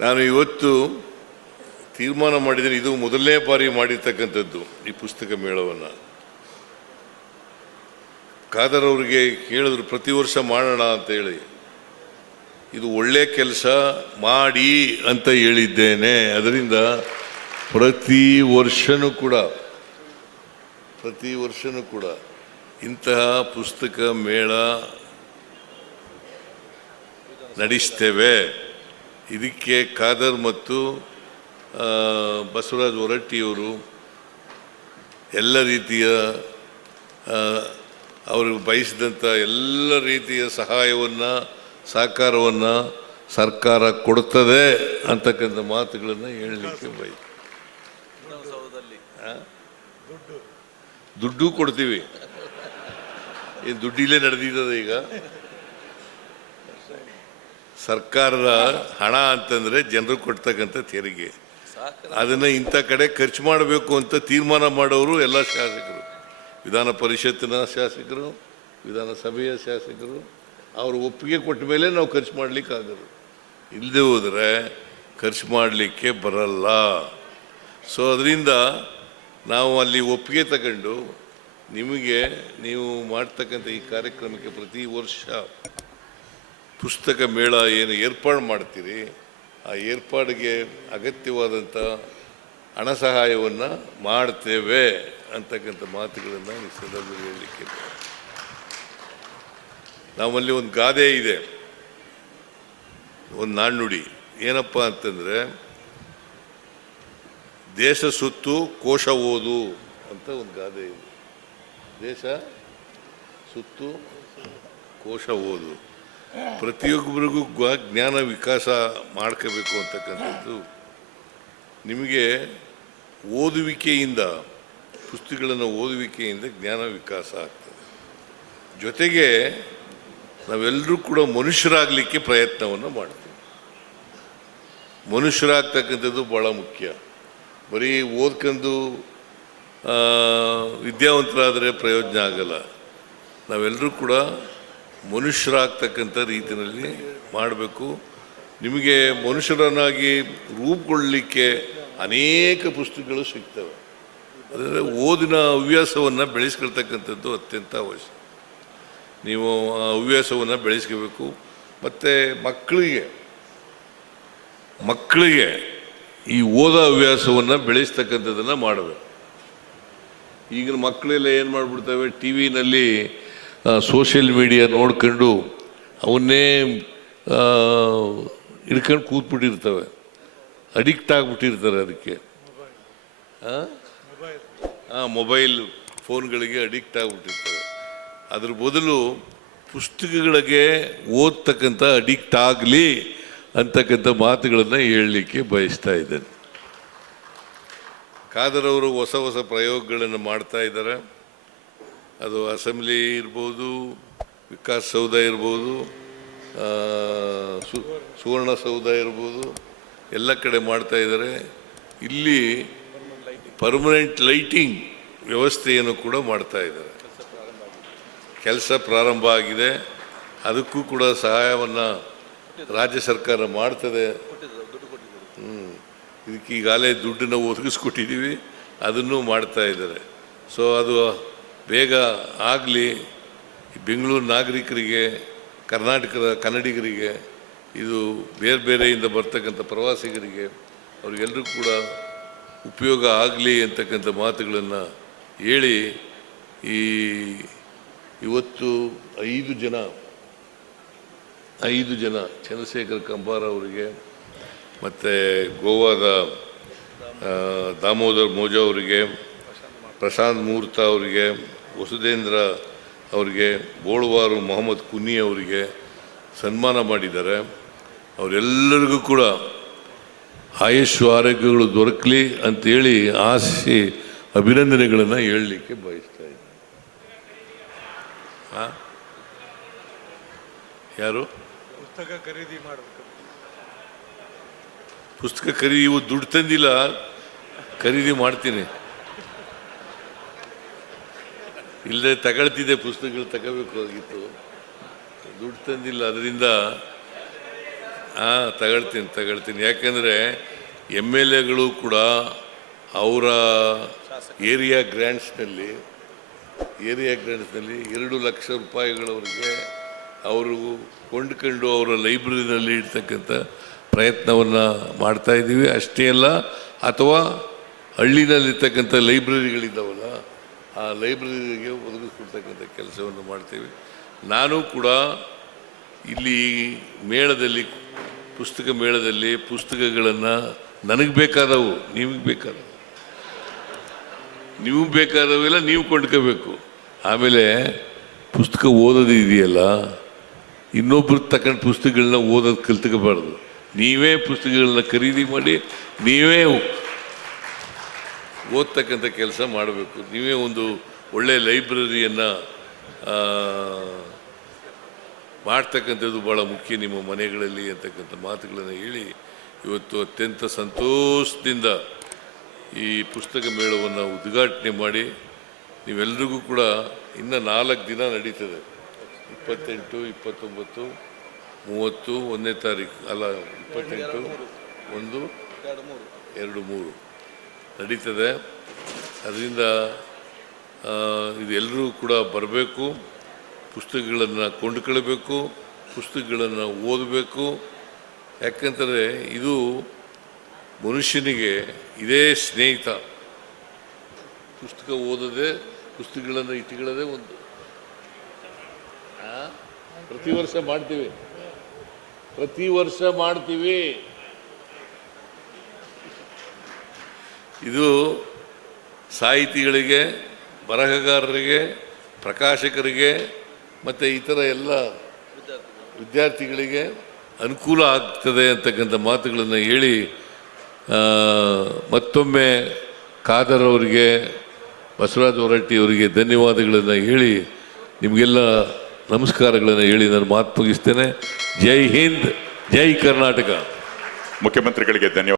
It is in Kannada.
ನಾನು ಇವತ್ತು ತೀರ್ಮಾನ ಮಾಡಿದ್ದೀನಿ, ಇದು ಮೊದಲನೇ ಬಾರಿ ಮಾಡಿರ್ತಕ್ಕಂಥದ್ದು ಈ ಪುಸ್ತಕ ಮೇಳವನ್ನು. ಖಾದರ್ ಅವರಿಗೆ ಕೇಳಿದ್ರು, ಪ್ರತಿ ವರ್ಷ ಮಾಡೋಣ ಅಂತ ಹೇಳಿ. ಇದು ಒಳ್ಳೆ ಕೆಲಸ, ಮಾಡಿ ಅಂತ ಹೇಳಿದ್ದೇನೆ. ಅದರಿಂದ ಪ್ರತಿ ವರ್ಷನೂ ಕೂಡ, ಪ್ರತಿ ವರ್ಷನೂ ಕೂಡ ಇಂತಹ ಪುಸ್ತಕ ಮೇಳ ನಡೆಸ್ತೇವೆ. ಇದಕ್ಕೆ ಖಾದರ್ ಮತ್ತು ಬಸವರಾಜ್ ಹೊರಟ್ಟಿಯವರು ಎಲ್ಲ ರೀತಿಯ ಅವರು ಬಯಸಿದಂಥ ಎಲ್ಲ ರೀತಿಯ ಸಹಾಯವನ್ನು ಸಹಕಾರವನ್ನು ಸರ್ಕಾರ ಕೊಡ್ತದೆ ಅಂತಕ್ಕಂಥ ಮಾತುಗಳನ್ನು ಹೇಳಲಿಕ್ಕೆ ಬಯ ದುಡ್ಡು. ಕೊಡ್ತೀವಿ. ಏನು ದುಡ್ಡಿಲ್ಲೇ ನಡೆದಿದ್ದದೆ ಈಗ? ಸರ್ಕಾರದ ಹಣ ಅಂತಂದ್ರೆ ಜನರು ಕೊಡ್ತಕ್ಕಂಥ ತೆರಿಗೆ. ಅದನ್ನ ಇಂಥ ಕಡೆ ಖರ್ಚು ಮಾಡಬೇಕು ಅಂತ ತೀರ್ಮಾನ ಮಾಡೋರು ಎಲ್ಲ ಶಾಸಕರು. ವಿಧಾನ ಪರಿಷತ್ತಿನ ಶಾಸಕರು ವಿಧಾನಸಭೆಯ ಶಾಸಕರು ಅವರು ಒಪ್ಪಿಗೆ ಕೊಟ್ಟ ಮೇಲೆ ನಾವು ಖರ್ಚು ಮಾಡ್ಲಿಕ್ಕೆ ಆಗೋದು. ಇಲ್ಲದೆ ಹೋದರೆ ಖರ್ಚು ಮಾಡಲಿಕ್ಕೆ ಬರಲ್ಲ. ಸೊ ಅದರಿಂದ ನಾವು ಅಲ್ಲಿ ಒಪ್ಪಿಗೆ ತಗೊಂಡು ನಿಮಗೆ ನೀವು ಮಾಡ್ತಕ್ಕಂಥ ಈ ಕಾರ್ಯಕ್ರಮಕ್ಕೆ ಪ್ರತಿ ವರ್ಷ ಪುಸ್ತಕ ಮೇಳ ಏನು ಏರ್ಪಾಡು ಮಾಡ್ತೀರಿ, ಆ ಏರ್ಪಾಡಿಗೆ ಅಗತ್ಯವಾದಂಥ ಹಣ ಸಹಾಯವನ್ನು ಮಾಡ್ತೇವೆ ಅಂತಕ್ಕಂಥ ಮಾತುಗಳನ್ನು ಈ ಸಂದರ್ಭದಲ್ಲಿ ಹೇಳಲಿಕ್ಕೆ ನಮ್ಮಲ್ಲಿ ಒಂದು ಗಾದೆ ಇದೆ, ಒಂದು ನಾಣ್ಣುಡಿ. ಏನಪ್ಪ ಅಂತಂದರೆ, ದೇಶ ಸುತ್ತು, ಕೋಶ ಓದು ಅಂತ ಒಂದು ಗಾದೆ ಇದೆ. ದೇಶ ಸುತ್ತು, ಕೋಶ ಓದು. ಪ್ರತಿಯೊಬ್ಬರಿಗೂ ಜ್ಞಾನ ವಿಕಾಸ ಮಾಡ್ಕೋಬೇಕು ಅಂತಕ್ಕಂಥದ್ದು ನಿಮಗೆ ಓದುವಿಕೆಯಿಂದ, ಪುಸ್ತಕಗಳನ್ನು ಓದುವಿಕೆಯಿಂದ ಜ್ಞಾನ ವಿಕಾಸ ಆಗ್ತದೆ. ಜೊತೆಗೆ ನಾವೆಲ್ಲರೂ ಕೂಡ ಮನುಷ್ಯರಾಗಲಿಕ್ಕೆ ಪ್ರಯತ್ನವನ್ನು ಮಾಡ್ತೀವಿ. ಮನುಷ್ಯರಾಗ್ತಕ್ಕಂಥದ್ದು ಭಾಳ ಮುಖ್ಯ. ಬರೀ ಓದ್ಕೊಂಡು ವಿದ್ಯಾವಂತರಾದರೆ ಪ್ರಯೋಜನ ಆಗಲ್ಲ. ನಾವೆಲ್ಲರೂ ಕೂಡ ಮನುಷ್ಯರಾಗ್ತಕ್ಕಂಥ ರೀತಿಯಲ್ಲಿ ಮಾಡಬೇಕು. ನಿಮಗೆ ಮನುಷ್ಯರನ್ನಾಗಿ ರೂಪುಗೊಳ್ಳಲಿಕ್ಕೆ ಅನೇಕ ಪುಸ್ತಕಗಳು ಸಿಗ್ತವೆ. ಅದರಿಂದ ಓದಿನ ಹವ್ಯಾಸವನ್ನು ಬೆಳೆಸ್ಕೊಳ್ತಕ್ಕಂಥದ್ದು ಅತ್ಯಂತ ಅವಶ್ಯ. ನೀವು ಆ ಹವ್ಯಾಸವನ್ನು ಬೆಳೆಸ್ಕೋಬೇಕು ಮತ್ತು ಮಕ್ಕಳಿಗೆ ಮಕ್ಕಳಿಗೆ ಈ ಓದೋ ಹವ್ಯಾಸವನ್ನು ಬೆಳೆಸ್ತಕ್ಕಂಥದ್ದನ್ನು ಮಾಡಬೇಕು. ಈಗಿನ ಮಕ್ಕಳೆಲ್ಲ ಏನು ಮಾಡಿಬಿಡ್ತವೆ? ಟಿ ವಿನಲ್ಲಿ ಸೋಷಿಯಲ್ ಮೀಡಿಯಾ ನೋಡ್ಕೊಂಡು ಅವನ್ನೇ ಹಿಡ್ಕೊಂಡು ಕೂತ್ಬಿಟ್ಟಿರ್ತವೆ. ಅಡಿಕ್ಟ್ ಆಗಿಬಿಟ್ಟಿರ್ತಾರೆ ಅದಕ್ಕೆ. ಹಾಂ ಮೊಬೈಲ್ ಫೋನ್ಗಳಿಗೆ ಅಡಿಕ್ಟ್ ಆಗಿಬಿಟ್ಟಿರ್ತವೆ. ಅದ್ರ ಬದಲು ಪುಸ್ತಕಗಳಿಗೆ ಓದ್ತಕ್ಕಂಥ ಅಡಿಕ್ಟ್ ಆಗಲಿ ಅಂತಕ್ಕಂಥ ಮಾತುಗಳನ್ನು ಹೇಳಲಿಕ್ಕೆ ಬಯಸ್ತಾ ಇದ್ದೇನೆ. ಖಾದರ್ ಅವರು ಹೊಸ ಹೊಸ ಪ್ರಯೋಗಗಳನ್ನು ಮಾಡ್ತಾ ಇದ್ದಾರೆ. ಅದು ಅಸೆಂಬ್ಲಿ ಇರ್ಬೋದು, ವಿಕಾಸ್ ಸೌಧ ಇರ್ಬೋದು ಸು- ಸುವರ್ಣಸೌಧ ಇರ್ಬೋದು, ಎಲ್ಲ ಕಡೆ ಮಾಡ್ತಾ ಇದ್ದಾರೆ. ಇಲ್ಲಿ ಪರ್ಮನೆಂಟ್ ಲೈಟಿಂಗ್ ವ್ಯವಸ್ಥೆಯನ್ನು ಕೂಡ ಮಾಡ್ತಾ ಇದ್ದಾರೆ. ಕೆಲಸ ಪ್ರಾರಂಭ ಆಗಿದೆ. ಅದಕ್ಕೂ ಕೂಡ ಸಹಾಯವನ್ನು ರಾಜ್ಯ ಸರ್ಕಾರ ಮಾಡ್ತದೆ. ಹ್ಞೂ ಇದಕ್ಕೆ ಈಗಾಗಲೇ ದುಡ್ಡನ್ನು ಒದಗಿಸ್ಕೊಟ್ಟಿದ್ದೀವಿ. ಅದನ್ನು ಮಾಡ್ತಾ ಇದ್ದಾರೆ. ಸೊ ಅದು ಬೇಗ ಆಗಲಿ ಬೆಂಗಳೂರು ನಾಗರಿಕರಿಗೆ, ಕರ್ನಾಟಕದ ಕನ್ನಡಿಗರಿಗೆ, ಇದು ಬೇರೆ ಬೇರೆಯಿಂದ ಬರ್ತಕ್ಕಂಥ ಪ್ರವಾಸಿಗರಿಗೆ ಅವ್ರಿಗೆಲ್ಲರೂ ಕೂಡ ಉಪಯೋಗ ಆಗಲಿ ಅಂತಕ್ಕಂಥ ಮಾತುಗಳನ್ನು ಹೇಳಿ, ಈ ಇವತ್ತು ಐದು ಜನ ಐದು ಜನ ಚಂದ್ರಶೇಖರ್ ಕಂಬಾರ ಅವರಿಗೆ, ಮತ್ತು ಗೋವಾದ ದಾಮೋದರ್ ಮೋಜಾ ಅವರಿಗೆ, ಪ್ರಶಾಂತ್ ಮುಹೂರ್ತ ಅವರಿಗೆ ವಸುಧೇಂದ್ರ ಅವರಿಗೆ ಬೋಳುವಾರು ಮೊಹಮ್ಮದ್ ಕುನ್ನಿ ಅವರಿಗೆ ಸನ್ಮಾನ ಮಾಡಿದ್ದಾರೆ. ಅವರೆಲ್ಲರಿಗೂ ಕೂಡ ಆಯುಷ್ ಆರೋಗ್ಯಗಳು ದೊರಕಲಿ ಅಂತೇಳಿ ಆಸಿಸಿ ಅಭಿನಂದನೆಗಳನ್ನು ಹೇಳಲಿಕ್ಕೆ ಬಯಸ್ತಾ ಇದ್ದೀನಿ? ಯಾರು? ಪುಸ್ತಕ ಖರೀದಿ ಮಾಡಬೇಕು. ಪುಸ್ತಕ ಖರೀದಿ ಇವತ್ತು ದುಡ್ಡು ತಂದಿಲ್ಲ. ಖರೀದಿ ಮಾಡ್ತೀನಿ. ಇಲ್ಲದೆ ತಗೊಳ್ತಿದ್ದೆ ಪುಸ್ತಕಗಳು ತಗೋಬೇಕಾಗಿತ್ತು ದುಡ್ಡು ತಂದಿಲ್ಲ, ಅದರಿಂದ ಹಾಂ ತಗೊಳ್ತೀನಿ ತಗೊಳ್ತೀನಿ. ಯಾಕೆಂದರೆ ಎಂ ಎಲ್ ಎಗಳು ಕೂಡ ಅವರ ಏರಿಯಾ ಗ್ರ್ಯಾಂಡ್ಸ್ನಲ್ಲಿ ಏರಿಯಾ ಗ್ರ್ಯಾಂಡ್ಸ್ನಲ್ಲಿ ಎರಡು ಲಕ್ಷ ರೂಪಾಯಿಗಳವರೆಗೆ ಅವರು ಕೊಂಡ್ಕೊಂಡು ಅವರ ಲೈಬ್ರರಿನಲ್ಲಿ ಇಡ್ತಕ್ಕಂಥ ಪ್ರಯತ್ನವನ್ನು ಮಾಡ್ತಾಯಿದ್ದೀವಿ ಅಷ್ಟೇ ಅಲ್ಲ, ಅಥವಾ ಹಳ್ಳಿನಲ್ಲಿರ್ತಕ್ಕಂಥ ಲೈಬ್ರರಿಗಳಿದ್ದಾವಲ್ಲ ಆ ಲೈಬ್ರರಿಗೆ ಒದಗಿಸ್ಕೊಡ್ತಕ್ಕಂಥ ಕೆಲಸವನ್ನು ಮಾಡ್ತೀವಿ. ನಾನು ಕೂಡ ಇಲ್ಲಿ ಮೇಳದಲ್ಲಿ, ಪುಸ್ತಕ ಮೇಳದಲ್ಲಿ ಪುಸ್ತಕಗಳನ್ನು ನನಗೆ ಬೇಕಾದವು, ನಿಮಗೆ ಬೇಕಾದವು. ನೀವು ಬೇಕಾದವೆಲ್ಲ ನೀವು ಕೊಂಡ್ಕೋಬೇಕು. ಆಮೇಲೆ ಪುಸ್ತಕ ಓದೋದು ಇದೆಯಲ್ಲ, ಇನ್ನೊಬ್ರು ತಗೊಂಡು ಪುಸ್ತಕಗಳನ್ನ ಓದೋದು ಕಲ್ತ್ಕೋಬಾರ್ದು. ನೀವೇ ಪುಸ್ತಕಗಳನ್ನ ಖರೀದಿ ಮಾಡಿ, ನೀವೇ ಓದ್ತಕ್ಕಂಥ ಕೆಲಸ ಮಾಡಬೇಕು. ನೀವೇ ಒಂದು ಒಳ್ಳೆಯ ಲೈಬ್ರರಿಯನ್ನು ಮಾಡ್ತಕ್ಕಂಥದ್ದು ಭಾಳ ಮುಖ್ಯ ನಿಮ್ಮ ಮನೆಗಳಲ್ಲಿ ಅಂತಕ್ಕಂಥ ಮಾತುಗಳನ್ನು ಹೇಳಿ ಇವತ್ತು ಅತ್ಯಂತ ಸಂತೋಷದಿಂದ ಈ ಪುಸ್ತಕ ಮೇಳವನ್ನು ಉದ್ಘಾಟನೆ ಮಾಡಿ ನೀವೆಲ್ಲರಿಗೂ ಕೂಡ ಇನ್ನು ನಾಲ್ಕು ದಿನ ನಡೀತದೆ. ಇಪ್ಪತ್ತೆಂಟು, ಇಪ್ಪತ್ತೊಂಬತ್ತು, ಮೂವತ್ತು, ಒಂದನೇ ತಾರೀಕು, ಅಲ್ಲ, ಇಪ್ಪತ್ತೆಂಟು, ಒಂದು, ಎರಡು, ಮೂರು. ನಡೀತದೆ. ಅದರಿಂದ ಇದೆಲ್ಲರೂ ಕೂಡ ಬರಬೇಕು. ಪುಸ್ತಕಗಳನ್ನು ಕೊಂಡುಕೊಳ್ಬೇಕು. ಪುಸ್ತಕಗಳನ್ನು ಓದಬೇಕು. ಯಾಕಂತಂದರೆ ಇದು ಮನುಷ್ಯನಿಗೆ ಇದೇ ಸ್ನೇಹಿತ. ಪುಸ್ತಕ ಓದದೆ, ಪುಸ್ತಕಗಳನ್ನು ಇಟ್ಕೊಳ್ಳೋದೇ ಒಂದು? ಪ್ರತಿ ವರ್ಷ ಮಾಡ್ತೀವಿ. ಪ್ರತಿ ವರ್ಷ ಮಾಡ್ತೀವಿ. ಇದು ಸಾಹಿತಿಗಳಿಗೆ, ಬರಹಗಾರರಿಗೆ, ಪ್ರಕಾಶಕರಿಗೆ ಮತ್ತು ಇತರ ಎಲ್ಲ ವಿದ್ಯಾರ್ಥಿಗಳಿಗೆ ಅನುಕೂಲ ಆಗ್ತದೆ ಅಂತಕ್ಕಂಥ ಮಾತುಗಳನ್ನು ಹೇಳಿ ಮತ್ತೊಮ್ಮೆ ಖಾದರ್ ಅವರಿಗೆ, ಬಸವರಾಜ ಹೊರಟ್ಟಿಯವರಿಗೆ ಧನ್ಯವಾದಗಳನ್ನು ಹೇಳಿ, ನಿಮಗೆಲ್ಲ ನಮಸ್ಕಾರಗಳನ್ನು ಹೇಳಿ ನಾನು ಮಾತು ಮುಗಿಸ್ತೇನೆ. ಜೈ ಹಿಂದ್, ಜೈ ಕರ್ನಾಟಕ. ಮುಖ್ಯಮಂತ್ರಿಗಳಿಗೆ ಧನ್ಯವಾದ.